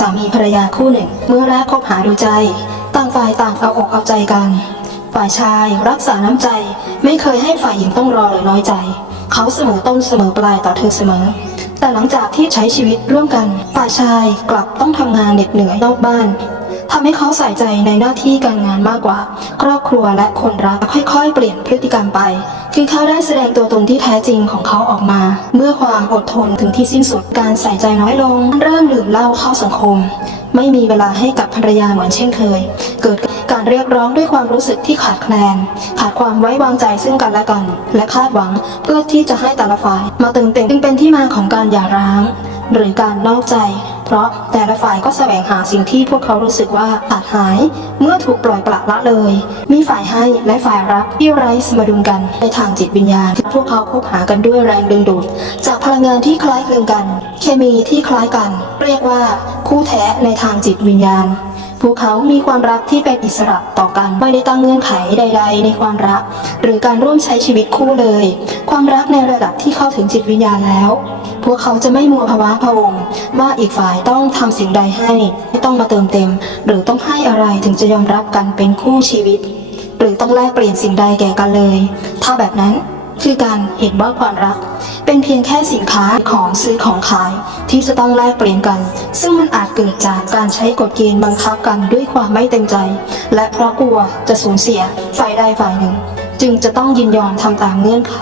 สามีภรรยาคู่หนึ่ง เมื่อแรกคบหาดูใจ ต่างฝ่ายต่างเอาอกเอาใจกัน ฝ่ายชายรักษาน้ำใจ ไม่เคยให้ฝ่ายหญิงต้องรอหรือน้อยใจ เขาเสมอต้นเสมอปลายต่อเธอเสมอ แต่หลังจากที่ใช้ชีวิตร่วมกัน ฝ่ายชายกลับต้องทำงานเหน็ดเหนื่อยนอกบ้าน ทำให้เขาใส่ใจในหน้าที่การงานมากกว่า ครอบครัวและคนรักค่อยๆ เปลี่ยนพฤติกรรมไป คือเขาได้แสดงตัวตนที่แท้จริงของเขาออกมา เมื่อความอดทนถึงที่สิ้นสุดการใส่ใจน้อยลง เริ่มดื่มเล้าเข้าสังคม ไม่มีเวลาให้กับภรรยาเหมือนเช่นเคย เกิดการเรียกร้องด้วยความรู้สึกที่ขาดแคลน ขาดความไว้วางใจซึ่งกันและกัน และคาดหวังเพื่อที่จะให้แต่ละฝ่าย มาเติมเต็มจึงเป็นที่มาของการหย่าร้าง หรือการนอกใจ เพราะแต่ละฝ่ายก็แสวงหาสิ่งที่พวกเขารู้สึกว่าอาดหาย เมื่อถูกปล่อยปละละเลย มีฝ่ายให้และฝ่ายรับที่ไร้สมดุลกันในทางจิตวิญญาณที่พวกเขาคบหากันด้วยแรงดึงดูด จากพลังงานที่คล้ายคลึงกัน เคมีที่คล้ายกัน เรียกว่าคู่แท้ในทางจิตวิญญาณ พวกเขามีความรักที่เป็นอิสระต่อกัน ไม่ได้ตั้งเงื่อนไขใด ๆ ในความรัก หรือการร่วมใช้ชีวิตคู่เลย ความรักในระดับที่เข้าถึงจิตวิญญาณแล้ว พวกเขาจะไม่มัวภาวะพะวงว่าอีกฝ่ายต้องทำสิ่งใดให้ไม่ต้องมาเติมเต็ม หรือต้องให้อะไรถึงจะยอมรับกันเป็นคู่ชีวิต หรือต้องแลกเปลี่ยนสิ่งใดแก่กันเลย ถ้าแบบนั้น คือการเห็นว่าความรัก เป็นเพียงแค่สินค้าของซื้อของขายที่จะต้องแลกเปลี่ยนกัน ซึ่งมันอาจเกิดจากการใช้กฎเกณฑ์บังคับกันด้วยความไม่เต็มใจ และเพราะกลัวจะสูญเสียฝ่ายใดฝ่ายหนึ่ง จึงจะต้องยินยอมทำตามเงื่อนไข